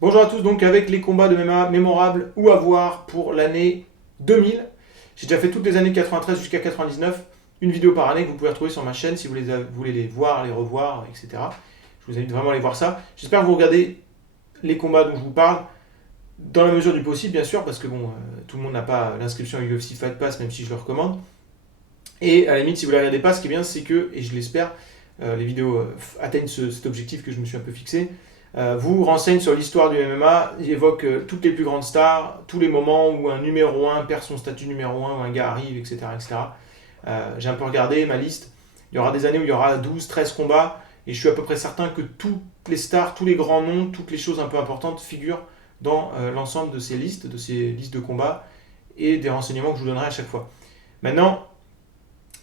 Bonjour à tous, donc avec les combats de MMA mémorables ou à voir pour l'année 2000. J'ai déjà fait toutes les années de 93 jusqu'à 99, une vidéo par année que vous pouvez retrouver sur ma chaîne si vous voulez les voir, les revoir, etc. Je vous invite vraiment à aller voir ça. J'espère que vous regardez les combats dont je vous parle, dans la mesure du possible bien sûr, parce que bon, tout le monde n'a pas l'inscription à UFC Fight Pass, même si je le recommande. Et à la limite, si vous ne les regardez pas, ce qui est bien, c'est que, et je l'espère, les vidéos atteignent cet objectif que je me suis un peu fixé, vous renseigne sur l'histoire du MMA, il évoque toutes les plus grandes stars, tous les moments où un numéro 1 perd son statut numéro 1, où un gars arrive, etc. etc. J'ai un peu regardé ma liste. Il y aura des années où il y aura 12, 13 combats, et je suis à peu près certain que toutes les stars, tous les grands noms, toutes les choses un peu importantes figurent dans l'ensemble de ces listes de combats, et des renseignements que je vous donnerai à chaque fois. Maintenant,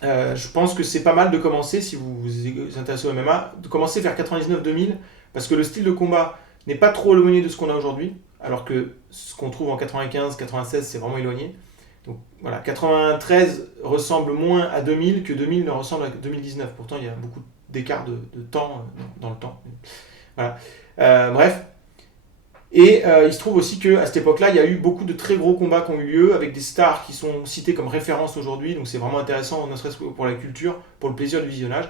je pense que c'est pas mal de commencer, si vous vous intéressez au MMA, de commencer vers 99-2000, parce que le style de combat n'est pas trop éloigné de ce qu'on a aujourd'hui, alors que ce qu'on trouve en 95-96, c'est vraiment éloigné. Donc voilà, 93 ressemble moins à 2000 que 2000 ne ressemble à 2019. Pourtant, il y a beaucoup d'écart de temps dans le temps. Voilà. Bref, et il se trouve aussi qu'à cette époque-là, il y a eu beaucoup de très gros combats qui ont eu lieu avec des stars qui sont citées comme références aujourd'hui. Donc c'est vraiment intéressant, ne serait-ce que pour la culture, pour le plaisir du visionnage.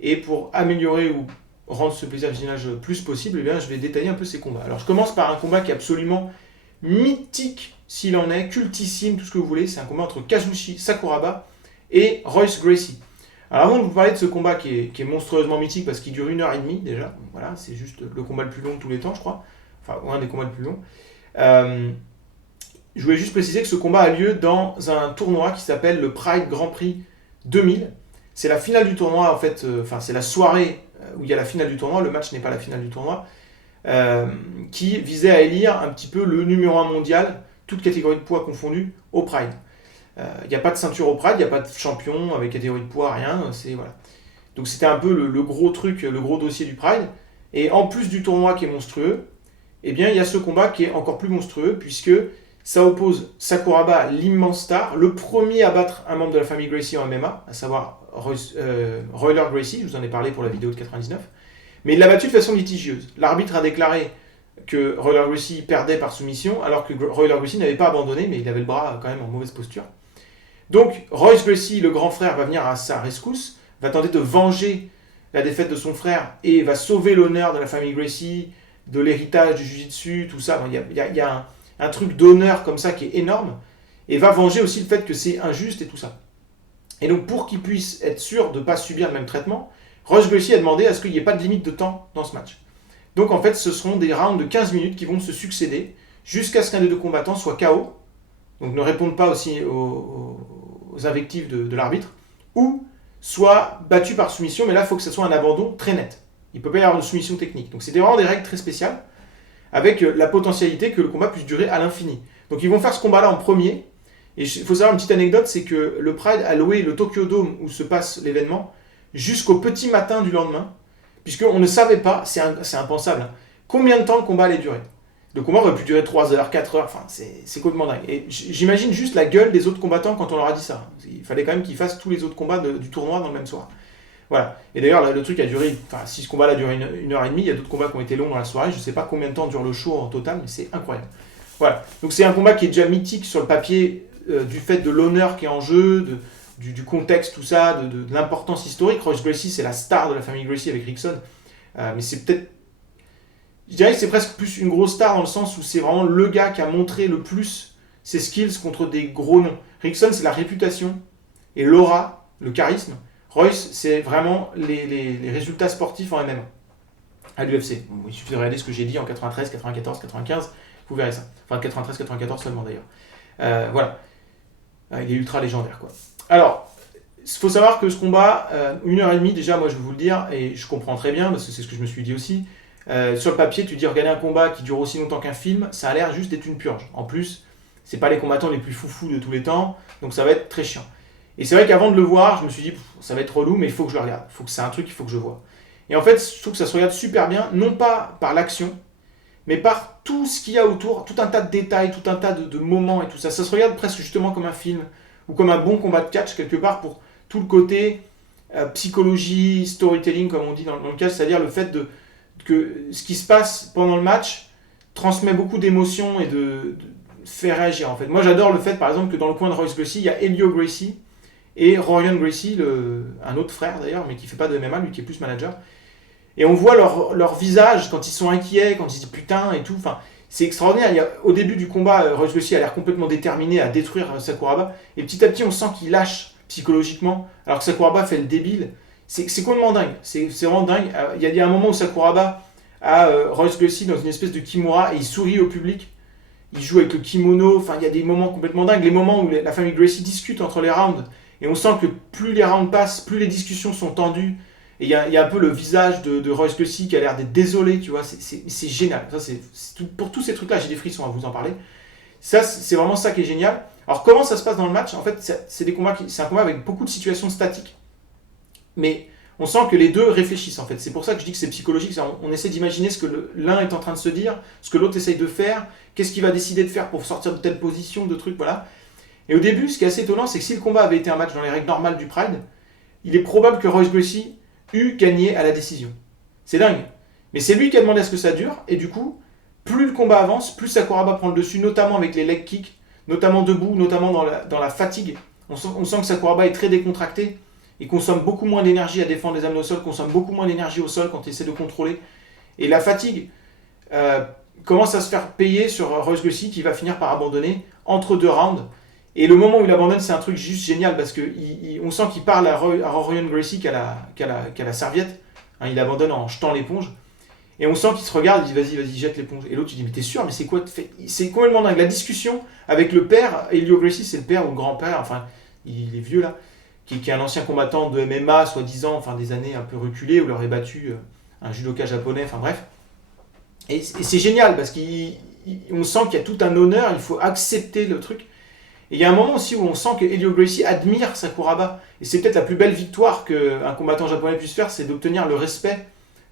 Et pour améliorer ou rendre ce plaisir du visionnage le plus possible, eh bien, je vais détailler un peu ces combats. Alors je commence par un combat qui est absolument mythique, s'il en est, cultissime, tout ce que vous voulez. C'est un combat entre Kazushi Sakuraba et Royce Gracie. Alors avant de vous parler de ce combat qui est monstrueusement mythique parce qu'il dure 1h30 déjà, donc voilà, c'est juste le combat le plus long de tous les temps, je crois. Enfin, un des combats les plus longs. Euh, je voulais juste préciser que ce combat a lieu dans un tournoi qui s'appelle le Pride Grand Prix 2000. C'est la finale du tournoi, en fait, enfin, c'est la soirée où il y a la finale du tournoi, le match n'est pas la finale du tournoi, qui visait à élire un petit peu le numéro 1 mondial, toute catégorie de poids confondue, au Pride. Il n'y a pas de ceinture au Pride, il n'y a pas de champion avec catégorie de poids, rien, c'est voilà. Donc c'était un peu le gros truc, le gros dossier du Pride. Et en plus du tournoi qui est monstrueux, eh bien, il y a ce combat qui est encore plus monstrueux, puisque ça oppose Sakuraba, l'immense star, le premier à battre un membre de la famille Gracie en MMA, à savoir Royler Gracie, je vous en ai parlé pour la vidéo de 99, mais il l'a battu de façon litigieuse. L'arbitre a déclaré que Royler Gracie perdait par soumission, alors que Royler Gracie n'avait pas abandonné, mais il avait le bras quand même en mauvaise posture. Donc, Royce Gracie, le grand frère, va venir à sa rescousse, va tenter de venger la défaite de son frère et va sauver l'honneur de la famille Gracie, de l'héritage du Jiu-Jitsu, tout ça. Il y a un truc d'honneur comme ça qui est énorme, et va venger aussi le fait que c'est injuste et tout ça. Et donc pour qu'il puisse être sûr de ne pas subir le même traitement, Royce Gracie a demandé à ce qu'il n'y ait pas de limite de temps dans ce match. Donc en fait ce seront des rounds de 15 minutes qui vont se succéder jusqu'à ce qu'un des deux combattants soit KO, donc ne réponde pas aussi aux invectives de l'arbitre, ou soit battu par soumission, mais là il faut que ce soit un abandon très net. Il ne peut pas y avoir de soumission technique. Donc c'est vraiment des règles très spéciales, avec la potentialité que le combat puisse durer à l'infini. Donc ils vont faire ce combat-là en premier, et il faut savoir une petite anecdote, c'est que le Pride a loué le Tokyo Dome où se passe l'événement jusqu'au petit matin du lendemain, puisqu'on ne savait pas, c'est impensable, hein, combien de temps le combat allait durer. Le combat aurait pu durer 3 heures, 4 heures, enfin c'est complètement dingue. Et j'imagine juste la gueule des autres combattants quand on leur a dit ça. Il fallait quand même qu'ils fassent tous les autres combats du tournoi dans le même soir. Voilà. Et d'ailleurs, le truc a duré, enfin, si ce combat-là a duré une heure et demie, il y a d'autres combats qui ont été longs dans la soirée. Je ne sais pas combien de temps dure le show en total, mais c'est incroyable. Voilà. Donc c'est un combat qui est déjà mythique sur le papier, du fait de l'honneur qui est en jeu, du contexte, tout ça, de l'importance historique. Royce Gracie, c'est la star de la famille Gracie avec Rickson. Mais c'est peut-être. Je dirais que c'est presque plus une grosse star dans le sens où c'est vraiment le gars qui a montré le plus ses skills contre des gros noms. Rickson, c'est la réputation et l'aura, le charisme. Royce, c'est vraiment les résultats sportifs en MMA à l'UFC. Bon, il suffit de regarder ce que j'ai dit en 93, 94, 95, vous verrez ça. Enfin, 93, 94 seulement d'ailleurs. Voilà. Il est ultra légendaire, quoi. Alors, il faut savoir que ce combat, 1h30 déjà, moi je vais vous le dire, et je comprends très bien, parce que c'est ce que je me suis dit aussi. Sur le papier, tu dis regarder un combat qui dure aussi longtemps qu'un film, ça a l'air juste d'être une purge. En plus, c'est pas les combattants les plus foufous de tous les temps, donc ça va être très chiant. Et c'est vrai qu'avant de le voir, je me suis dit, ça va être relou, mais il faut que je le regarde. C'est un truc qu'il faut que je vois. Et en fait, je trouve que ça se regarde super bien, non pas par l'action, mais par tout ce qu'il y a autour, tout un tas de détails, tout un tas de moments et tout ça. Ça se regarde presque justement comme un film, ou comme un bon combat de catch, quelque part, pour tout le côté psychologie, storytelling, comme on dit dans le catch, c'est-à-dire le fait que ce qui se passe pendant le match transmet beaucoup d'émotions et de fait réagir en fait. Moi j'adore le fait par exemple que dans le coin de Royce Gracie, il y a Helio Gracie et Rorion Gracie, un autre frère d'ailleurs, mais qui fait pas de MMA, lui qui est plus manager. Et on voit leur visage quand ils sont inquiets, quand ils se disent putain et tout. Enfin, c'est extraordinaire. Au début du combat, Royce Gracie a l'air complètement déterminé à détruire Sakuraba. Et petit à petit, on sent qu'il lâche psychologiquement, alors que Sakuraba fait le débile. C'est complètement dingue. C'est vraiment dingue. Il y a un moment où Sakuraba a Royce Gracie dans une espèce de kimura et il sourit au public. Il joue avec le kimono. Enfin, il y a des moments complètement dingues. Les moments où la famille Gracie discute entre les rounds. Et on sent que plus les rounds passent, plus les discussions sont tendues. Et il y a un peu le visage de Royce Gracie qui a l'air d'être désolé, tu vois. C'est génial. Ça, pour tous ces trucs-là, j'ai des frissons à vous en parler. Ça, c'est vraiment ça qui est génial. Alors, comment ça se passe dans le match? En fait, c'est un combat avec beaucoup de situations statiques. Mais on sent que les deux réfléchissent, en fait. C'est pour ça que je dis que c'est psychologique. On essaie d'imaginer ce que l'un est en train de se dire, ce que l'autre essaye de faire, qu'est-ce qu'il va décider de faire pour sortir de telle position, de trucs, voilà. Et au début, ce qui est assez étonnant, c'est que si le combat avait été un match dans les règles normales du Pride, il est probable que Royce Gracie eût gagné à la décision. C'est dingue. Mais c'est lui qui a demandé à ce que ça dure, et du coup, plus le combat avance, plus Sakuraba prend le dessus, notamment avec les leg kicks, notamment debout, notamment dans la fatigue. On sent que Sakuraba est très décontracté, et consomme beaucoup moins d'énergie à défendre les amener au sol, consomme beaucoup moins d'énergie au sol quand il essaie de contrôler. Et la fatigue commence à se faire payer sur Royce Gracie, qui va finir par abandonner entre deux rounds. Et le moment où il abandonne, c'est un truc juste génial parce qu'on sent qu'il parle à Rorion Gracie qu'à la serviette. Hein, il abandonne en jetant l'éponge. Et on sent qu'il se regarde et dit vas-y, jette l'éponge. Et l'autre il dit mais t'es sûr, mais c'est quoi? C'est complètement dingue. La discussion avec le père, Helio Gracie, c'est le père ou le grand-père, enfin il est vieux là, qui est un ancien combattant de MMA, soi-disant, enfin des années un peu reculées, où il aurait battu un judoka japonais, enfin bref. Et c'est génial parce qu'on sent qu'il y a tout un honneur, il faut accepter le truc. Et il y a un moment aussi où on sent que Helio Gracie admire Sakuraba. Et c'est peut-être la plus belle victoire qu'un combattant japonais puisse faire, c'est d'obtenir le respect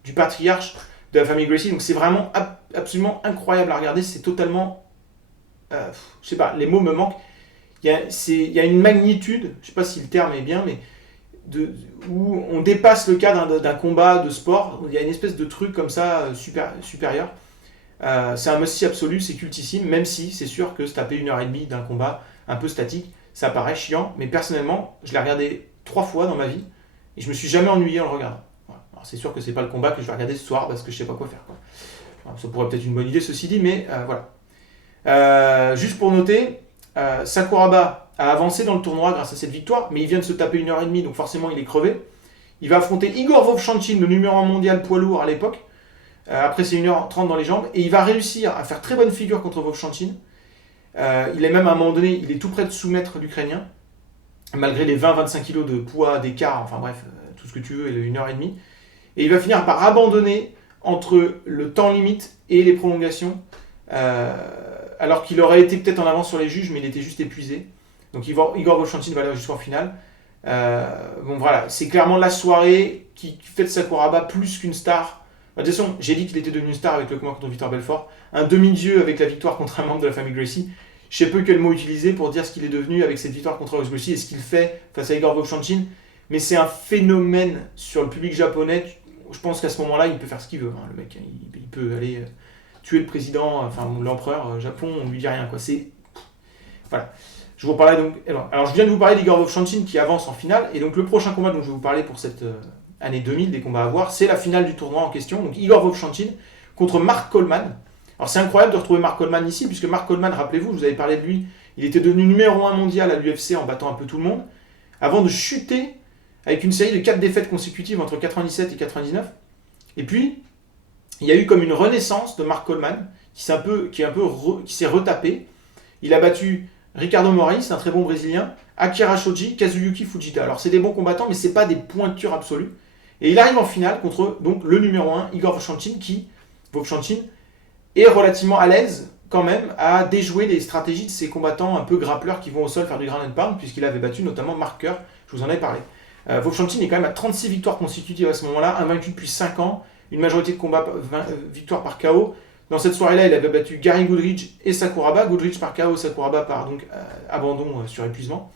du patriarche de la famille Gracie. Donc c'est vraiment absolument incroyable à regarder. C'est totalement... je sais pas, les mots me manquent. Il y a une magnitude, je sais pas si le terme est bien, mais où on dépasse le cadre d'un combat de sport. Il y a une espèce de truc comme ça supérieur. C'est un must-see absolu, c'est cultissime, même si c'est sûr que se taper 1h30 d'un combat un peu statique, ça paraît chiant, mais personnellement, je l'ai regardé 3 fois dans ma vie et je me suis jamais ennuyé en le regardant. Voilà. Alors c'est sûr que c'est pas le combat que je vais regarder ce soir parce que je sais pas quoi faire, quoi. Alors, ça pourrait peut-être être une bonne idée ceci dit, mais voilà. Juste pour noter, Sakuraba a avancé dans le tournoi grâce à cette victoire, mais il vient de se taper 1h30, donc forcément il est crevé. Il va affronter Igor Vovchanchyn, le numéro 1 mondial poids lourd à l'époque. Après c'est 1h30 dans les jambes, et il va réussir à faire très bonne figure contre Vovchanchyn. Il est même à un moment donné, il est tout près de soumettre l'Ukrainien, malgré les 20-25 kg de poids d'écart, enfin bref, tout ce que tu veux, et le 1h30. Et il va finir par abandonner entre le temps limite et les prolongations, alors qu'il aurait été peut-être en avance sur les juges, mais il était juste épuisé. Donc Igor Vovchanchyn va aller jusqu'en finale. Bon voilà, c'est clairement la soirée qui fait de Sakuraba plus qu'une star. De toute façon, j'ai dit qu'il était devenu une star avec le combat contre Victor Belfort. Un demi-dieu avec la victoire contre un membre de la famille Gracie. Je sais peu quel mot utiliser pour dire ce qu'il est devenu avec cette victoire contre Royce Gracie et ce qu'il fait face à Igor Vovchanchyn. Mais c'est un phénomène sur le public japonais. Je pense qu'à ce moment-là, il peut faire ce qu'il veut. Hein, le mec, il peut aller tuer le président, enfin l'empereur Japon, on lui dit rien, quoi. Voilà. Je vous parlais donc. Alors je viens de vous parler d'Igor Vovchanchyn qui avance en finale. Et donc le prochain combat dont je vais vous parler pour cette année 2000, des combats à voir, c'est la finale du tournoi en question. Donc Igor Vovchanchyn contre Mark Coleman. Alors c'est incroyable de retrouver Mark Coleman ici, puisque Mark Coleman, rappelez-vous, je vous avais parlé de lui, il était devenu numéro 1 mondial à l'UFC en battant un peu tout le monde, avant de chuter avec une série de 4 défaites consécutives entre 97 et 99. Et puis, il y a eu comme une renaissance de Mark Coleman, qui s'est retapé. Il a battu Ricardo Morais, un très bon Brésilien, Akira Shoji, Kazuyuki Fujita. Alors c'est des bons combattants, mais c'est pas des pointures absolues. Et il arrive en finale contre donc, le numéro 1, Igor Vovchanchyn, qui est relativement à l'aise quand même à déjouer les stratégies de ces combattants un peu grappleurs qui vont au sol faire du ground and pound, puisqu'il avait battu notamment Mark Kerr, je vous en ai parlé. Vovchanchyn est quand même à 36 victoires consécutives à ce moment-là, invaincu depuis 5 ans, une majorité de combats, victoires par KO. Dans cette soirée-là, il avait battu Gary Goodridge et Sakuraba, Goodridge par KO, Sakuraba par donc, abandon sur épuisement.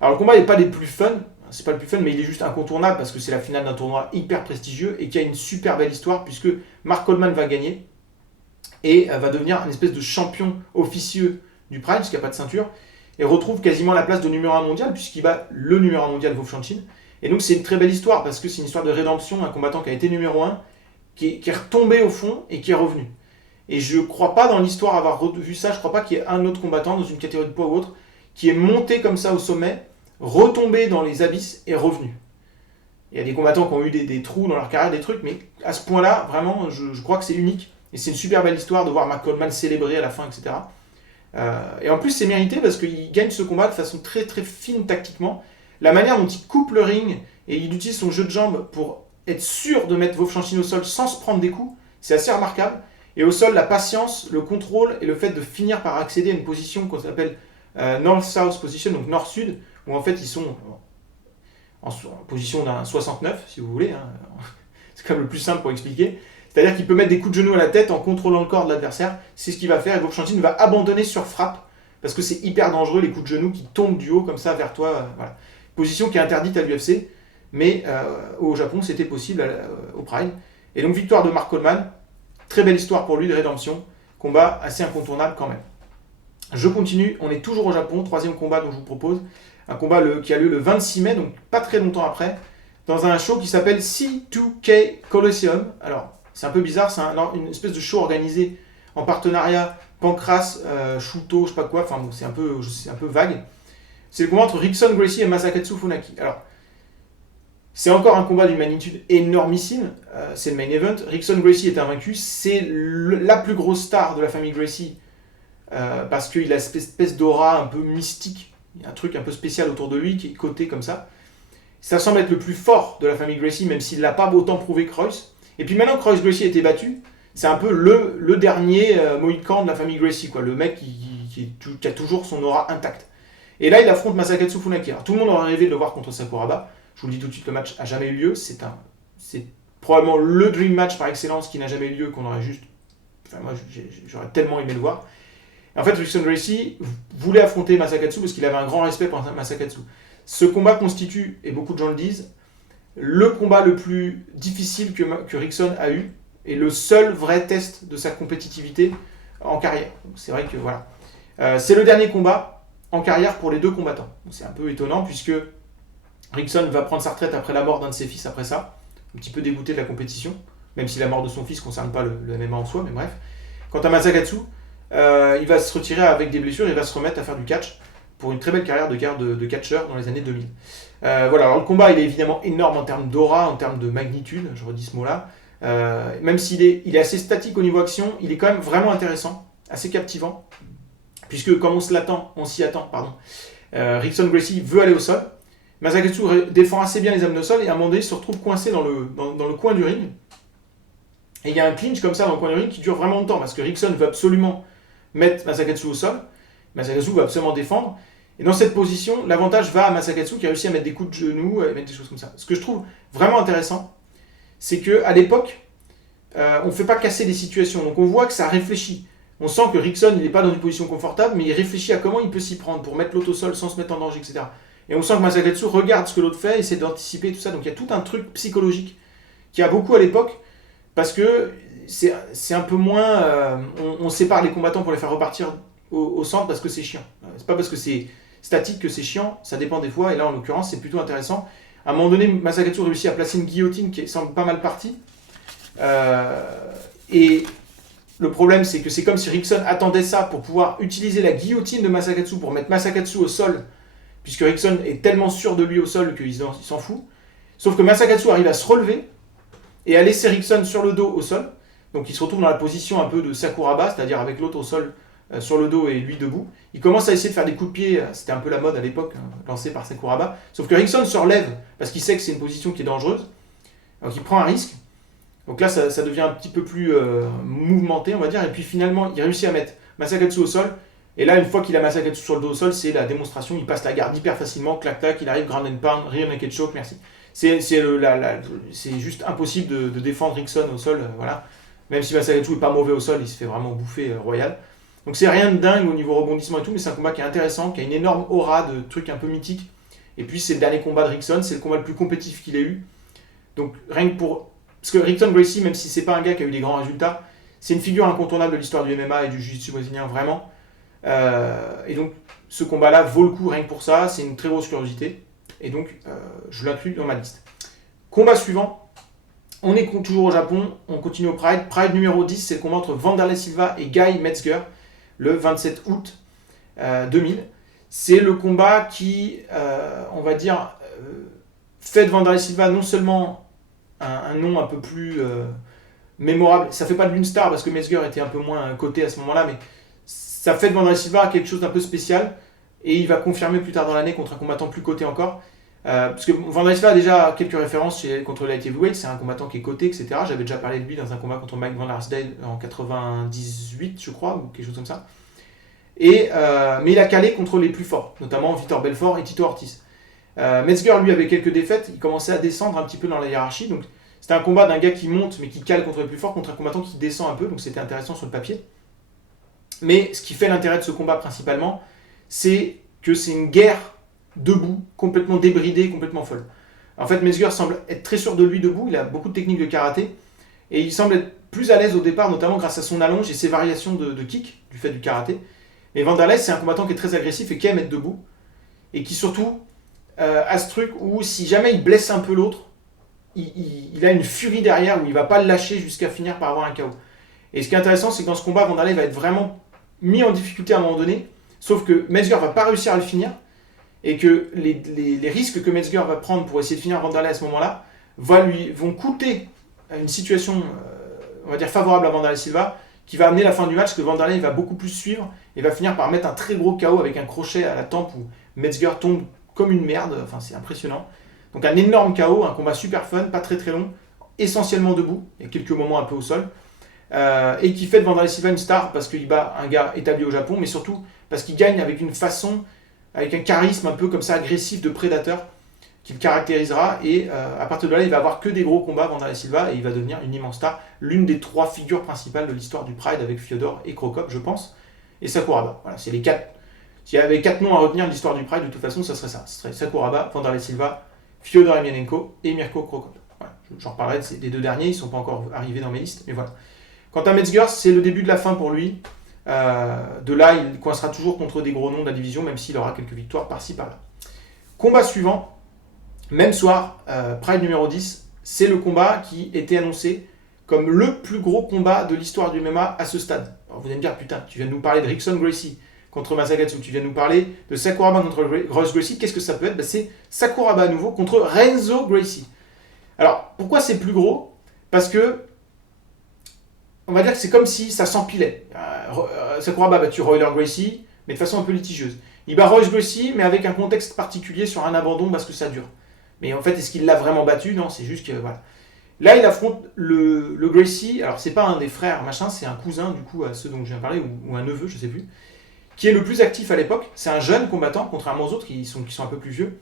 Alors le combat n'est pas des plus fun, c'est pas le plus fun, mais il est juste incontournable parce que c'est la finale d'un tournoi hyper prestigieux et qui a une super belle histoire puisque Mark Coleman va gagner. et va devenir un espèce de champion officieux du Pride, puisqu'il n'y a pas de ceinture, et retrouve quasiment la place de numéro 1 mondial, puisqu'il bat le numéro 1 mondial, Vovchanchyn. Et donc c'est une très belle histoire, parce que c'est une histoire de rédemption, un combattant qui a été numéro 1, qui est retombé au fond et qui est revenu. Et je ne crois pas dans l'histoire avoir vu ça, je ne crois pas qu'il y ait un autre combattant dans une catégorie de poids ou autre qui est monté comme ça au sommet, retombé dans les abysses et revenu. Il y a des combattants qui ont eu des trous dans leur carrière, des trucs, mais à ce point-là, vraiment, je crois que c'est unique. Et c'est une super belle histoire de voir McCollman célébrer à la fin, etc. Et en plus, c'est mérité parce qu'il gagne ce combat de façon très très fine tactiquement. La manière dont il coupe le ring et il utilise son jeu de jambes pour être sûr de mettre Vovchanchyn au sol sans se prendre des coups, c'est assez remarquable. Et au sol, la patience, le contrôle et le fait de finir par accéder à une position qu'on appelle North-South Position, donc Nord-Sud, où en fait ils sont en position d'un 69, si vous voulez. Hein. C'est quand même le plus simple pour expliquer. C'est-à-dire qu'il peut mettre des coups de genou à la tête en contrôlant le corps de l'adversaire. C'est ce qu'il va faire et Vovchanchyn va abandonner sur frappe parce que c'est hyper dangereux les coups de genou qui tombent du haut comme ça vers toi. Voilà. Position qui est interdite à l'UFC, mais au Japon c'était possible au Pride. Et donc victoire de Mark Coleman, très belle histoire pour lui de rédemption, combat assez incontournable quand même. Je continue, on est toujours au Japon, troisième combat dont je vous propose, un combat qui a lieu le 26 mai, donc pas très longtemps après, dans un show qui s'appelle C2K Coliseum. Alors, c'est un peu bizarre, c'est une espèce de show organisé en partenariat Pancras, Shuto, je sais pas quoi, enfin bon, c'est un peu vague. C'est le combat entre Rickson Gracie et Masakatsu Funaki. Alors, c'est encore un combat d'une magnitude énormissime, c'est le main event. Rickson Gracie est invaincu, c'est la plus grosse star de la famille Gracie, parce qu'il a cette espèce d'aura un peu mystique, il y a un truc un peu spécial autour de lui qui est coté comme ça. Ça semble être le plus fort de la famille Gracie, même s'il n'a pas autant prouvé que Royce. Et puis maintenant que Royce Gracie a été battu, c'est un peu le dernier Mohican de la famille Gracie, quoi. Le mec qui a toujours son aura intacte. Et là, il affronte Masakatsu Funaki. Alors, tout le monde aurait rêvé de le voir contre Sakuraba. Je vous le dis tout de suite, le match n'a jamais eu lieu. C'est probablement le dream match par excellence qui n'a jamais eu lieu, qu'on aurait juste... Enfin, moi, j'aurais tellement aimé le voir. En fait, Rickson Gracie voulait affronter Masakatsu parce qu'il avait un grand respect pour Masakatsu. Ce combat constitue, et beaucoup de gens le disent, le combat le plus difficile que Rickson a eu et le seul vrai test de sa compétitivité en carrière. Donc, c'est vrai que voilà. C'est le dernier combat en carrière pour les deux combattants. Donc, c'est un peu étonnant puisque Rickson va prendre sa retraite après la mort d'un de ses fils après ça, un petit peu dégoûté de la compétition, même si la mort de son fils ne concerne pas le MMA en soi, mais bref. Quant à Masakatsu, il va se retirer avec des blessures, il va se remettre à faire du catch pour une très belle carrière de catcheur dans les années 2000. Voilà, alors le combat il est évidemment énorme en termes d'aura, en termes de magnitude, je redis ce mot-là. Même s'il est assez statique au niveau action, il est quand même vraiment intéressant, assez captivant, puisque comme on s'y attend, Rickson Gracie veut aller au sol. Masakatsu défend assez bien les amener au sol et à un moment donné il se retrouve coincé dans le coin du ring. Et il y a un clinch comme ça dans le coin du ring qui dure vraiment longtemps parce que Rickson veut absolument mettre Masakatsu au sol. Masakatsu va absolument défendre. Et dans cette position, l'avantage va à Masakatsu qui a réussi à mettre des coups de genoux et mettre des choses comme ça. Ce que je trouve vraiment intéressant, c'est qu'à l'époque, on ne fait pas casser des situations. Donc on voit que ça réfléchit. On sent que Rickson il n'est pas dans une position confortable, mais il réfléchit à comment il peut s'y prendre pour mettre l'autre au sol sans se mettre en danger, etc. Et on sent que Masakatsu regarde ce que l'autre fait, essaie d'anticiper tout ça. Donc il y a tout un truc psychologique qui a beaucoup à l'époque, parce que c'est un peu moins... on sépare les combattants pour les faire repartir au centre parce que c'est chiant. C'est pas parce que c'est statique que c'est chiant, ça dépend des fois, et là en l'occurrence c'est plutôt intéressant. À un moment donné, Masakatsu réussit à placer une guillotine qui semble pas mal partie. Et le problème c'est que c'est comme si Rickson attendait ça pour pouvoir utiliser la guillotine de Masakatsu pour mettre Masakatsu au sol, puisque Rickson est tellement sûr de lui au sol qu'il s'en fout. Sauf que Masakatsu arrive à se relever et à laisser Rickson sur le dos au sol. Donc il se retrouve dans la position un peu de Sakuraba, c'est-à-dire avec l'autre au sol sur le dos et lui debout. Il commence à essayer de faire des coups de pied, c'était un peu la mode à l'époque, lancée par Sakuraba. Sauf que Rickson se relève parce qu'il sait que c'est une position qui est dangereuse. Donc il prend un risque. Donc là ça devient un petit peu plus mouvementé on va dire. Et puis finalement il réussit à mettre Masakatsu au sol. Et là une fois qu'il a Masakatsu sur le dos au sol, c'est la démonstration. Il passe la garde hyper facilement, clac clac, il arrive ground and pound, rear naked choke, merci. C'est juste impossible de défendre Rickson au sol, voilà. Même si Masakatsu n'est pas mauvais au sol, il se fait vraiment bouffer royal. Donc c'est rien de dingue au niveau rebondissement et tout, mais c'est un combat qui est intéressant, qui a une énorme aura de trucs un peu mythiques. Et puis c'est le dernier combat de Rickson, c'est le combat le plus compétitif qu'il ait eu. Donc rien que pour... Parce que Rickson Gracie, même si c'est pas un gars qui a eu des grands résultats, C'est une figure incontournable de l'histoire du MMA et du jiu-jitsu brésilien, vraiment. Et donc, ce combat-là vaut le coup rien que pour ça. C'est une très grosse curiosité. Et donc, je l'inclus dans ma liste. Combat suivant. On est toujours au Japon. On continue au Pride. Pride numéro 10, c'est le combat entre Wanderlei Silva et Guy Metzger, le 27 août 2000. C'est le combat qui, on va dire, fait de Wanderlei Silva non seulement un nom un peu plus mémorable. Ça fait pas de lui une star parce que Metzger était un peu moins coté à ce moment-là, mais ça fait de Wanderlei Silva quelque chose d'un peu spécial. Et il va confirmer plus tard dans l'année contre un combattant plus coté encore. Parce que Wanderlei Silva a déjà quelques références contre le light heavyweight, c'est un combattant qui est coté, etc. J'avais déjà parlé de lui dans un combat contre Mike Van Arsdale en 98, je crois, ou quelque chose comme ça. Mais il a calé contre les plus forts, notamment Vitor Belfort et Tito Ortiz. Metzger, lui, avait quelques défaites, il commençait à descendre un petit peu dans la hiérarchie, donc c'était un combat d'un gars qui monte mais qui cale contre les plus forts, contre un combattant qui descend un peu, donc c'était intéressant sur le papier. Mais ce qui fait l'intérêt de ce combat principalement, c'est que c'est une guerre debout, complètement débridée, complètement folle. En fait, Metzger semble être très sûr de lui debout, il a beaucoup de techniques de karaté, et il semble être plus à l'aise au départ, notamment grâce à son allonge et ses variations de kick, du fait du karaté. Mais Wanderlei, c'est un combattant qui est très agressif et qui aime être debout, et qui surtout a ce truc où si jamais il blesse un peu l'autre, il a une furie derrière où il ne va pas le lâcher jusqu'à finir par avoir un KO. Et ce qui est intéressant, c'est que dans ce combat, Wanderlei va être vraiment mis en difficulté à un moment donné, sauf que Metzger ne va pas réussir à le finir, et que les risques que Metzger va prendre pour essayer de finir Wanderlei à ce moment-là vont coûter une situation, on va dire, favorable à Wanderlei Silva, qui va amener la fin du match, que Wanderlei va beaucoup plus suivre, et va finir par mettre un très gros KO avec un crochet à la tempe où Metzger tombe comme une merde, enfin c'est impressionnant. Donc un énorme KO, un combat super fun, pas très très long, essentiellement debout, et quelques moments un peu au sol, et qui fait de Wanderlei Silva une star parce qu'il bat un gars établi au Japon, mais surtout parce qu'il gagne avec une façon, avec un charisme un peu comme ça agressif de prédateur qui le caractérisera, et à partir de là il va avoir que des gros combats Wanderlei Silva et il va devenir une immense star, l'une des 3 figures principales de l'histoire du Pride avec Fyodor et Krokop je pense, et Sakuraba. Voilà, c'est les 4. S'il y avait 4 noms à retenir de l'histoire du Pride, de toute façon ça serait ça, ce serait Sakuraba, Wanderlei Silva, Fyodor Emelianenko et Mirko Krokop. Voilà. J'en reparlerai des 2 derniers, ils ne sont pas encore arrivés dans mes listes, mais voilà. Quant à Metzger, c'est le début de la fin pour lui. De là, il coincera toujours contre des gros noms de la division, même s'il aura quelques victoires par-ci par-là. Combat suivant, même soir, Pride numéro 10, c'est le combat qui était annoncé comme le plus gros combat de l'histoire du MMA à ce stade. Alors vous allez me dire, putain, tu viens de nous parler de Rickson Gracie contre Masagatsu, tu viens de nous parler de Sakuraba contre Royce Gracie, qu'est-ce que ça peut être? C'est Sakuraba à nouveau contre Renzo Gracie. Alors, pourquoi c'est plus gros? Parce que on va dire que c'est comme si ça s'empilait. Sakuraba a battu Royler Gracie, mais de façon un peu litigieuse. Il bat Royce Gracie, mais avec un contexte particulier sur un abandon parce que ça dure. Mais en fait, est-ce qu'il l'a vraiment battu? Non, c'est juste que voilà. Là, il affronte le Gracie. Alors, c'est pas un des frères, machin, c'est un cousin, du coup, à ceux dont je viens de parler, ou un neveu, je sais plus, qui est le plus actif à l'époque. C'est un jeune combattant, contrairement aux autres qui sont un peu plus vieux.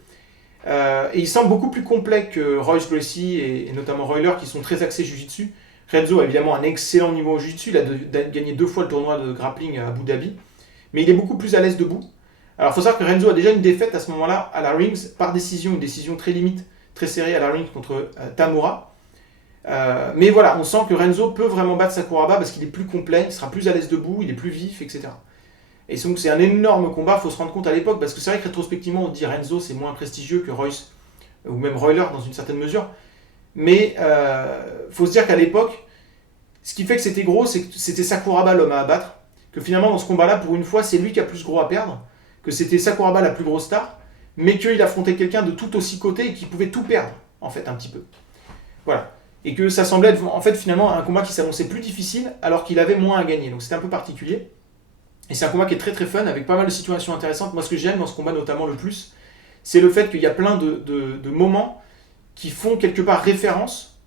Et il semble beaucoup plus complet que Royce Gracie et notamment Royler, qui sont très axés jiu-jitsu. Renzo a évidemment un excellent niveau au jiu-jitsu, il a gagné 2 fois le tournoi de grappling à Abu Dhabi, mais il est beaucoup plus à l'aise debout. Alors il faut savoir que Renzo a déjà une défaite à ce moment-là à la Rings, par décision, une décision très limite, très serrée à la Rings contre Tamura. Mais voilà, on sent que Renzo peut vraiment battre Sakuraba parce qu'il est plus complet, il sera plus à l'aise debout, il est plus vif, etc. Et donc c'est un énorme combat, il faut se rendre compte à l'époque, parce que c'est vrai que rétrospectivement on dit Renzo c'est moins prestigieux que Royce, ou même Royler dans une certaine mesure. Mais faut se dire qu'à l'époque, ce qui fait que c'était gros, c'est que c'était Sakuraba l'homme à abattre. Que finalement, dans ce combat-là, pour une fois, c'est lui qui a plus gros à perdre. Que c'était Sakuraba la plus grosse star. Mais qu'il affrontait quelqu'un de tout aussi coté et qui pouvait tout perdre, en fait, un petit peu. Voilà. Et que ça semblait être, en fait, finalement, un combat qui s'annonçait plus difficile alors qu'il avait moins à gagner. Donc c'était un peu particulier. Et c'est un combat qui est très très fun, avec pas mal de situations intéressantes. Moi, ce que j'aime dans ce combat, notamment le plus, c'est le fait qu'il y a plein de moments qui font quelque part référence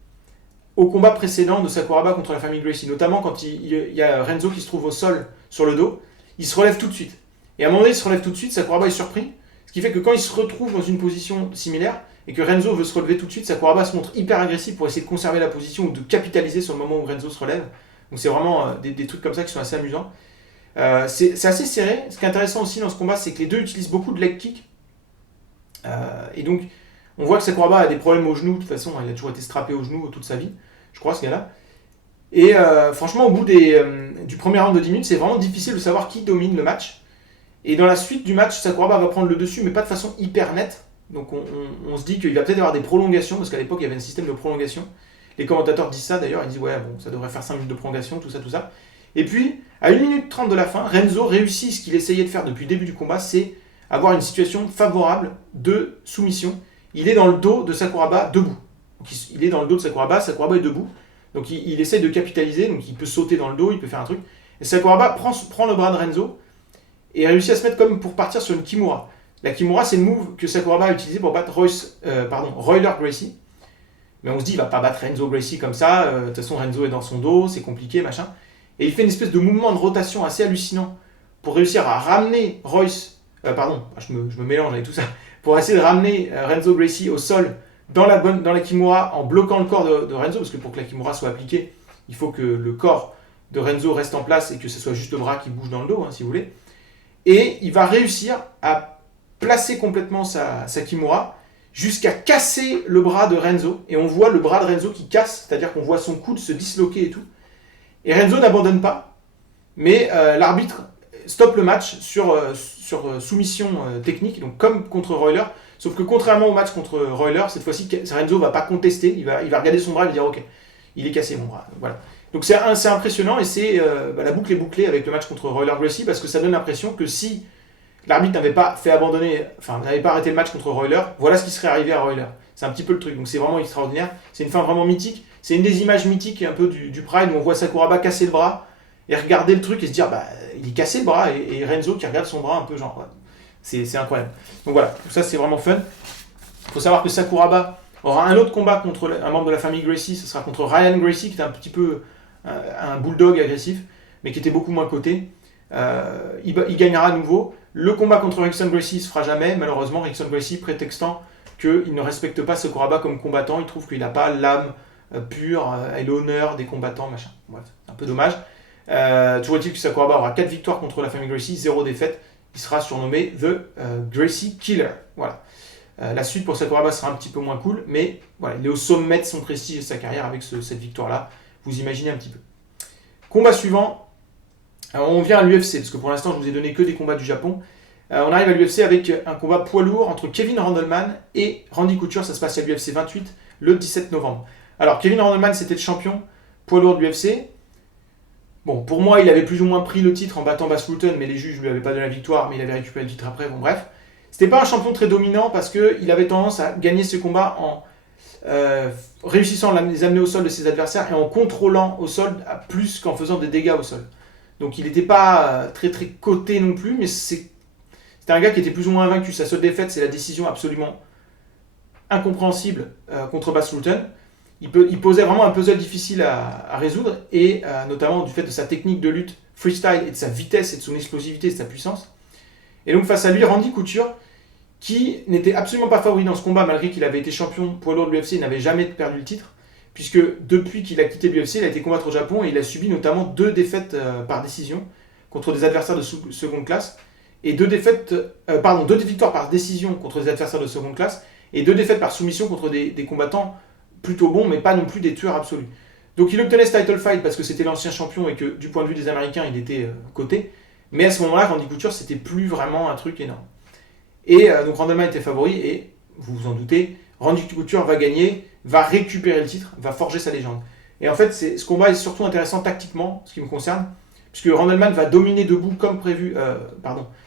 au combat précédent de Sakuraba contre la famille Gracie, notamment quand il y a Renzo qui se trouve au sol sur le dos, il se relève tout de suite. Et à un moment donné, il se relève tout de suite, Sakuraba est surpris, ce qui fait que quand il se retrouve dans une position similaire, et que Renzo veut se relever tout de suite, Sakuraba se montre hyper agressif pour essayer de conserver la position ou de capitaliser sur le moment où Renzo se relève. Donc c'est vraiment des trucs comme ça qui sont assez amusants. C'est assez serré. Ce qui est intéressant aussi dans ce combat, c'est que les deux utilisent beaucoup de leg kick. Et donc, on voit que Sakuraba a des problèmes au genou. De toute façon, il a toujours été strappé au genou toute sa vie, je crois, ce gars-là. Et franchement, au bout du premier round de 10 minutes, c'est vraiment difficile de savoir qui domine le match. Et dans la suite du match, Sakuraba va prendre le dessus, mais pas de façon hyper nette. Donc on se dit qu'il va peut-être y avoir des prolongations, parce qu'à l'époque, il y avait un système de prolongation. Les commentateurs disent ça d'ailleurs, ils disent ouais, bon, ça devrait faire 5 minutes de prolongation, tout ça, tout ça. Et puis, à 1 minute 30 de la fin, Renzo réussit ce qu'il essayait de faire depuis le début du combat, c'est avoir une situation favorable de soumission. Il est dans le dos de Sakuraba debout. Donc, il est dans le dos de Sakuraba est debout. Donc il essaye de capitaliser, donc il peut sauter dans le dos, il peut faire un truc. Et Sakuraba prend le bras de Renzo et réussit à se mettre comme pour partir sur une Kimura. La Kimura, c'est le move que Sakuraba a utilisé pour battre Royler Gracie. Mais on se dit, il va pas battre Renzo Gracie comme ça. De toute façon, Renzo est dans son dos, c'est compliqué, machin. Et il fait une espèce de mouvement de rotation assez hallucinant pour réussir à ramener je me mélange avec tout ça, pour essayer de ramener Renzo Gracie au sol dans la Kimura en bloquant le corps de Renzo, parce que pour que la Kimura soit appliquée, il faut que le corps de Renzo reste en place et que ce soit juste le bras qui bouge dans le dos, si vous voulez. Et il va réussir à placer complètement sa Kimura jusqu'à casser le bras de Renzo. Et on voit le bras de Renzo qui casse, c'est-à-dire qu'on voit son coude se disloquer et tout. Et Renzo n'abandonne pas, mais l'arbitre stoppe le match sur soumission technique, donc comme contre Royler. Sauf que contrairement au match contre Royler, cette fois-ci, Renzo ne va pas contester, il va regarder son bras et va dire ok, il est cassé mon bras. Voilà. Donc c'est impressionnant et la boucle est bouclée avec le match contre Royler Gracie parce que ça donne l'impression que si l'arbitre n'avait pas n'avait pas arrêté le match contre Royler, voilà ce qui serait arrivé à Royler. C'est un petit peu le truc, donc c'est vraiment extraordinaire. C'est une fin vraiment mythique. C'est une des images mythiques un peu du Pride où on voit Sakuraba casser le bras et regarder le truc et se dire il est cassé le bras et Renzo qui regarde son bras un peu genre. Ouais. C'est incroyable. Donc voilà, tout ça c'est vraiment fun. Il faut savoir que Sakuraba aura un autre combat contre un membre de la famille Gracie, ce sera contre Ryan Gracie, qui était un petit peu un bulldog agressif, mais qui était beaucoup moins coté. Il gagnera à nouveau. Le combat contre Rickson Gracie ne se fera jamais, malheureusement, Rickson Gracie prétextant qu'il ne respecte pas Sakuraba comme combattant, il trouve qu'il n'a pas l'âme pure et l'honneur des combattants, machin. Bref, c'est un peu dommage. Toujours est-il que Sakuraba aura 4 victoires contre la famille Gracie, 0 défaite. Il sera surnommé The Gracie Killer. Voilà. La suite pour Sakuraba sera un petit peu moins cool, mais voilà, il est au sommet de son prestige et de sa carrière avec cette victoire-là. Vous imaginez un petit peu. Combat suivant. Alors on vient à l'UFC, parce que pour l'instant je vous ai donné que des combats du Japon. On arrive à l'UFC avec un combat poids lourd entre Kevin Randleman et Randy Couture. Ça se passe à l'UFC 28 le 17 novembre. Alors Kevin Randleman c'était le champion poids lourd de l'UFC. Bon, pour moi, il avait plus ou moins pris le titre en battant Bas Rutten, mais les juges ne lui avaient pas donné la victoire, mais il avait récupéré le titre après. Bon, bref. C'était pas un champion très dominant parce qu'il avait tendance à gagner ce combat en réussissant à les amener au sol de ses adversaires et en contrôlant au sol plus qu'en faisant des dégâts au sol. Donc il n'était pas très très coté non plus, mais c'était un gars qui était plus ou moins invaincu. Sa seule défaite, c'est la décision absolument incompréhensible contre Bas Rutten. Il posait vraiment un puzzle difficile à résoudre, et notamment du fait de sa technique de lutte freestyle et de sa vitesse et de son explosivité et de sa puissance. Et donc face à lui, Randy Couture, qui n'était absolument pas favori dans ce combat, malgré qu'il avait été champion poids lourd de l'UFC, il n'avait jamais perdu le titre, puisque depuis qu'il a quitté l'UFC, il a été combattre au Japon et il a subi notamment 2 défaites par décision contre des adversaires de seconde classe, et 2 victoires par décision contre des adversaires de seconde classe, et 2 défaites par soumission contre des combattants plutôt bons, mais pas non plus des tueurs absolus. Donc il obtenait ce title fight parce que c'était l'ancien champion et que du point de vue des Américains, il était coté. Mais à ce moment-là, Randy Couture, c'était plus vraiment un truc énorme. Et donc Randleman était favori, et vous vous en doutez, Randy Couture va gagner, va récupérer le titre, va forger sa légende. Et en fait, ce combat est surtout intéressant tactiquement, ce qui me concerne, puisque Randleman va dominer debout comme prévu,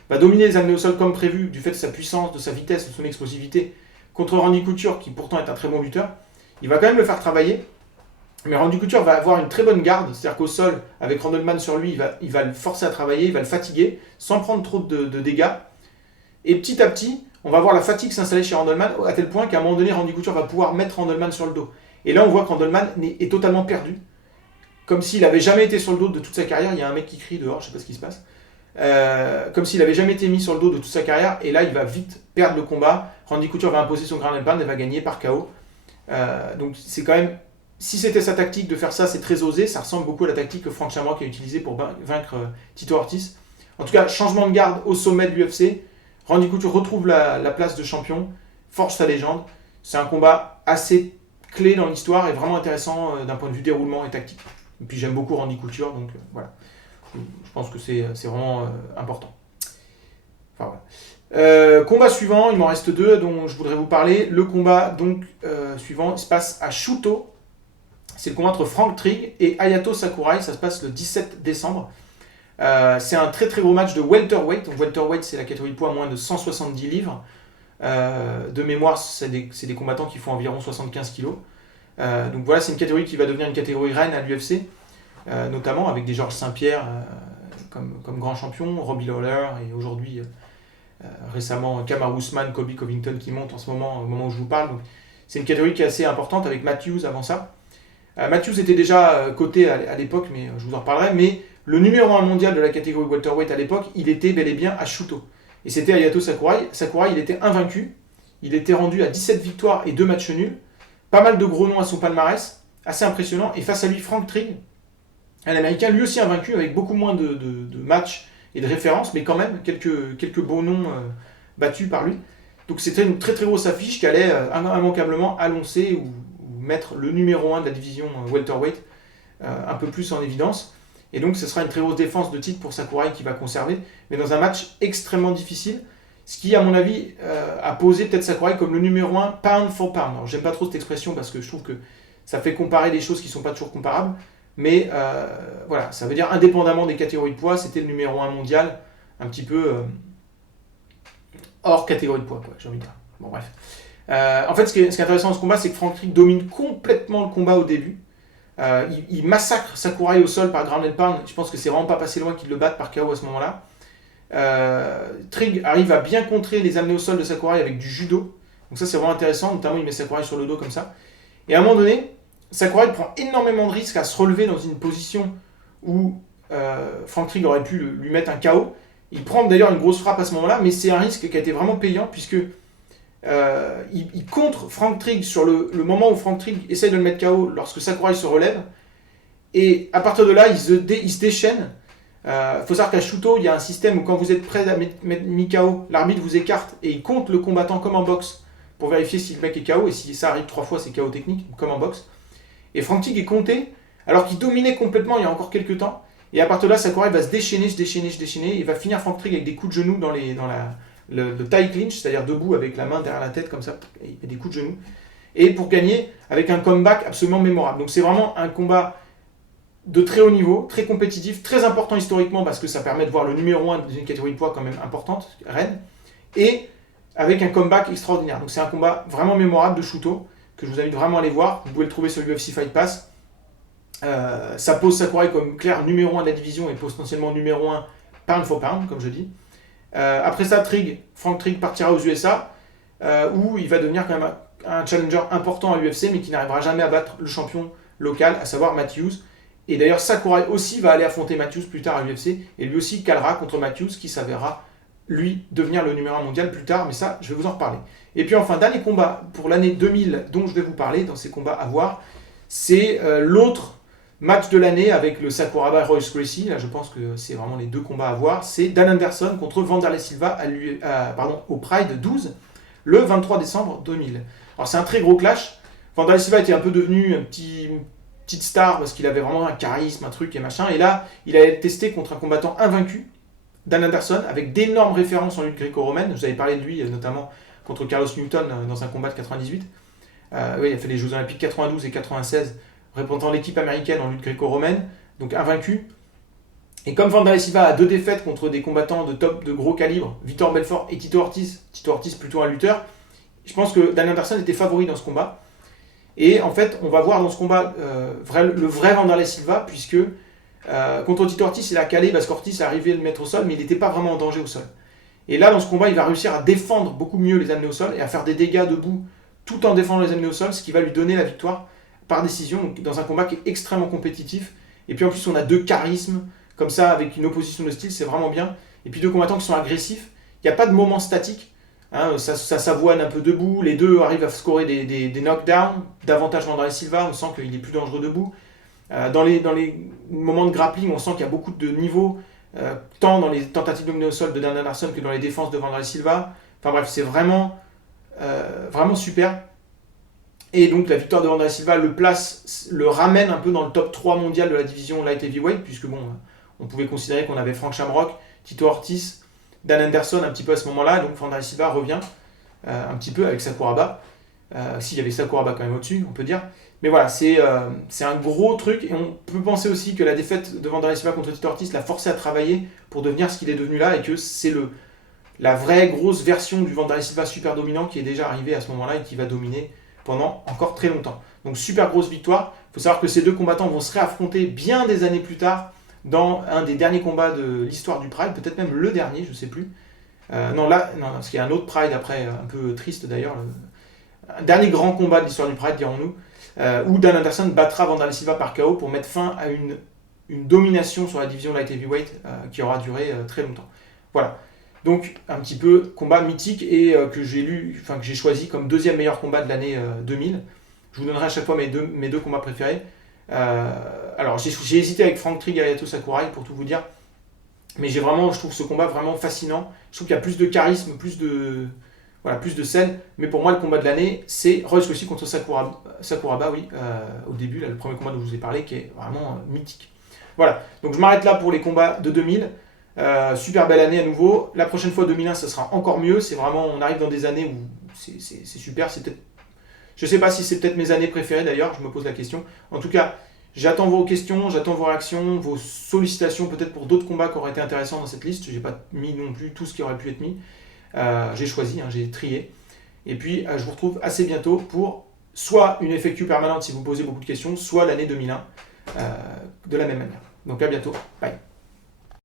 va dominer les amener au sol comme prévu, du fait de sa puissance, de sa vitesse, de son explosivité, contre Randy Couture, qui pourtant est un très bon lutteur. Il va quand même le faire travailler, mais Randy Couture va avoir une très bonne garde, c'est-à-dire qu'au sol, avec Randleman sur lui, il va le forcer à travailler, il va le fatiguer, sans prendre trop de dégâts. Et petit à petit, on va voir la fatigue s'installer chez Randleman, à tel point qu'à un moment donné, Randy Couture va pouvoir mettre Randleman sur le dos. Et là, on voit que Randleman est totalement perdu, comme s'il n'avait jamais été sur le dos de toute sa carrière. Il y a un mec qui crie dehors, je ne sais pas ce qui se passe. Comme s'il n'avait jamais été mis sur le dos de toute sa carrière, et là, il va vite perdre le combat. Randy Couture va imposer son ground and pound et va gagner par KO. Donc c'est quand même, si c'était sa tactique de faire ça, c'est très osé. Ça ressemble beaucoup à la tactique que Frank Shamrock a utilisée pour vaincre Tito Ortiz. En tout cas, changement de garde au sommet de l'UFC. Randy Couture retrouve la place de champion, forge sa légende. C'est un combat assez clé dans l'histoire et vraiment intéressant d'un point de vue déroulement et tactique. Et puis j'aime beaucoup Randy Couture, donc voilà. Je pense que c'est vraiment important. Enfin, voilà. Combat suivant, il m'en reste 2 dont je voudrais vous parler. Le combat donc suivant, il se passe à Shooto. C'est le combat entre Frank Trigg et Hayato Sakurai. Ça se passe le 17 décembre. C'est un très très gros match de welterweight. Donc welterweight, c'est la catégorie de poids à moins de 170 livres. De mémoire, c'est des combattants qui font environ 75 kilos. Donc voilà, c'est une catégorie qui va devenir une catégorie reine à l'UFC, notamment avec des Georges Saint-Pierre comme grand champion, Robbie Lawler et aujourd'hui récemment Kamaru Usman, Colby Covington qui montent en ce moment, au moment où je vous parle. Donc, c'est une catégorie qui est assez importante avec Matthews avant ça. Matthews était déjà coté à l'époque, mais je vous en reparlerai. Mais le numéro 1 mondial de la catégorie welterweight à l'époque, il était bel et bien à Shooto. Et c'était Hayato Sakurai. Sakurai, il était invaincu. Il était rendu à 17 victoires et 2 matchs nuls. Pas mal de gros noms à son palmarès. Assez impressionnant. Et face à lui, Frank Trigg, un Américain, lui aussi invaincu, avec beaucoup moins de matchs et de références, mais quand même quelques beaux noms battus par lui. Donc c'était une très très grosse affiche qui allait immanquablement annoncer ou mettre le numéro 1 de la division welterweight un peu plus en évidence. Et donc ce sera une très grosse défense de titre pour Sakurai qui va conserver, mais dans un match extrêmement difficile, ce qui à mon avis a posé peut-être Sakurai comme le numéro 1 pound for pound. Alors j'aime pas trop cette expression parce que je trouve que ça fait comparer des choses qui sont pas toujours comparables, mais voilà, ça veut dire indépendamment des catégories de poids, c'était le numéro 1 mondial, un petit peu hors catégorie de poids, quoi, j'ai envie de dire. Bon bref. En fait, ce qui est intéressant dans ce combat, c'est que Frank Trigg domine complètement le combat au début. Il massacre Sakurai au sol par ground and pound. Je pense que c'est vraiment pas passé loin qu'il le batte par KO à ce moment-là. Trigg arrive à bien contrer les amener au sol de Sakurai avec du judo. Donc ça, c'est vraiment intéressant. Notamment, il met Sakurai sur le dos comme ça. Et à un moment donné, Sakurai prend énormément de risques à se relever dans une position où Frank Trigg aurait pu lui mettre un KO. Il prend d'ailleurs une grosse frappe à ce moment-là, mais c'est un risque qui a été vraiment payant puisque il contre Frank Trigg sur le moment où Frank Trigg essaye de le mettre KO lorsque Sakurai se relève. Et à partir de là, il se déchaîne. Faut savoir qu'à Shooto, il y a un système où quand vous êtes prêt à mettre mis KO, l'arbitre vous écarte et il compte le combattant comme en boxe pour vérifier si le mec est KO. Et si ça arrive 3 fois, c'est KO technique, comme en boxe. Et Frank Trigg est compté alors qu'il dominait complètement il y a encore quelques temps. Et à partir de là, Sakurai va se déchaîner. Il va finir Frank Trigg avec des coups de genoux dans le tie clinch, c'est-à-dire debout avec la main derrière la tête comme ça, et des coups de genoux. Et pour gagner avec un comeback absolument mémorable. Donc c'est vraiment un combat de très haut niveau, très compétitif, très important historiquement parce que ça permet de voir le numéro 1 d'une catégorie de poids quand même importante, reine, et avec un comeback extraordinaire. Donc c'est un combat vraiment mémorable de Shooto que je vous invite vraiment à aller voir. Vous pouvez le trouver sur UFC Fight Pass. Ça pose Sakurai comme clair numéro 1 de la division et potentiellement numéro 1 pound for pound, comme je dis. Après ça, Frank Trigg partira aux USA où il va devenir quand même un challenger important à l'UFC mais qui n'arrivera jamais à battre le champion local, à savoir Matthews. Et d'ailleurs, Sakurai aussi va aller affronter Matthews plus tard à l'UFC et lui aussi calera contre Matthews qui s'avérera lui devenir le numéro 1 mondial plus tard, mais ça, je vais vous en reparler. Et puis enfin, dernier combat pour l'année 2000 dont je vais vous parler dans ces combats à voir, c'est l'autre match de l'année avec le Sakuraba Royce Gracie. Là, je pense que c'est vraiment les 2 combats à voir. C'est Dan Anderson contre Wanderlei Silva au Pride 12, le 23 décembre 2000. Alors, c'est un très gros clash. Wanderlei Silva était un peu devenu une petite star parce qu'il avait vraiment un charisme, un truc et machin. Et là, il a été testé contre un combattant invaincu, Dan Anderson, avec d'énormes références en lutte gréco-romaine. Vous avez parlé de lui, notamment contre Carlos Newton dans un combat de 98. Oui, il a fait les Jeux Olympiques 92 et 96, représentant l'équipe américaine en lutte gréco-romaine, donc invaincu. Et comme Wanderlei Silva a 2 défaites contre des combattants de gros calibre, Vitor Belfort et Tito Ortiz plutôt un lutteur, je pense que Dan Anderson était favori dans ce combat. Et en fait, on va voir dans ce combat le vrai Wanderlei Silva, puisque contre Tito Ortiz, il a calé parce qu'Ortiz est arrivé à le mettre au sol, mais il n'était pas vraiment en danger au sol. Et là, dans ce combat, il va réussir à défendre beaucoup mieux les amener au sol et à faire des dégâts debout tout en défendant les amener au sol, ce qui va lui donner la victoire par décision, dans un combat qui est extrêmement compétitif. Et puis en plus, on a 2 charismes, comme ça, avec une opposition de style, c'est vraiment bien. Et puis 2 combattants qui sont agressifs, il n'y a pas de moment statique, hein, ça s'avoine un peu debout, les 2 arrivent à scorer des knockdowns, davantage Wanderlei Silva, on sent qu'il est plus dangereux debout. Dans les moments de grappling, on sent qu'il y a beaucoup de niveaux, tant dans les tentatives de mener au sol de Dan Anderson que dans les défenses de Wanderlei Silva. Enfin bref, c'est vraiment super. Et donc la victoire de Wanderlei Silva le ramène un peu dans le top 3 mondial de la division Light Heavyweight, puisque bon, on pouvait considérer qu'on avait Frank Shamrock, Tito Ortiz, Dan Henderson un petit peu à ce moment-là, donc Wanderlei Silva revient un petit peu avec Sakuraba. S'il y avait Sakuraba quand même au-dessus, on peut dire. Mais voilà, c'est un gros truc, et on peut penser aussi que la défaite de Wanderlei Silva contre Tito Ortiz l'a forcé à travailler pour devenir ce qu'il est devenu là, et que c'est la vraie grosse version du Wanderlei Silva super dominant qui est déjà arrivé à ce moment-là et qui va dominer pendant encore très longtemps. Donc super grosse victoire. Il faut savoir que ces deux combattants vont se réaffronter bien des années plus tard dans un des derniers combats de l'histoire du Pride, peut-être même le dernier, je ne sais plus. Non, parce qu'il y a un autre Pride après, un peu triste d'ailleurs. Un dernier grand combat de l'histoire du Pride, dirons-nous, où Dan Henderson battra Wanderlei Silva par KO pour mettre fin à une domination sur la division Light Heavyweight qui aura duré très longtemps. Voilà. Donc un petit peu combat mythique et que j'ai choisi comme deuxième meilleur combat de l'année 2000. Je vous donnerai à chaque fois mes deux combats préférés. Alors j'ai hésité avec Frank Trigg et Hayato Sakurai pour tout vous dire, mais je trouve ce combat vraiment fascinant. Je trouve qu'il y a plus de charisme, plus de scène. Mais pour moi le combat de l'année c'est Royce Gracie contre Sakuraba, oui, au début, là, le premier combat dont je vous ai parlé, qui est vraiment mythique. Voilà, donc je m'arrête là pour les combats de 2000. Super belle année à nouveau. La prochaine fois 2001, ça sera encore mieux. C'est vraiment, on arrive dans des années où c'est super. Je sais pas si c'est peut-être mes années préférées d'ailleurs. Je me pose la question. En tout cas, j'attends vos questions, j'attends vos réactions, vos sollicitations peut-être pour d'autres combats qui auraient été intéressants dans cette liste. J'ai pas mis non plus tout ce qui aurait pu être mis. J'ai choisi, j'ai trié. Et puis je vous retrouve assez bientôt pour soit une FAQ permanente si vous posez beaucoup de questions, soit l'année 2001 de la même manière. Donc à bientôt. Bye.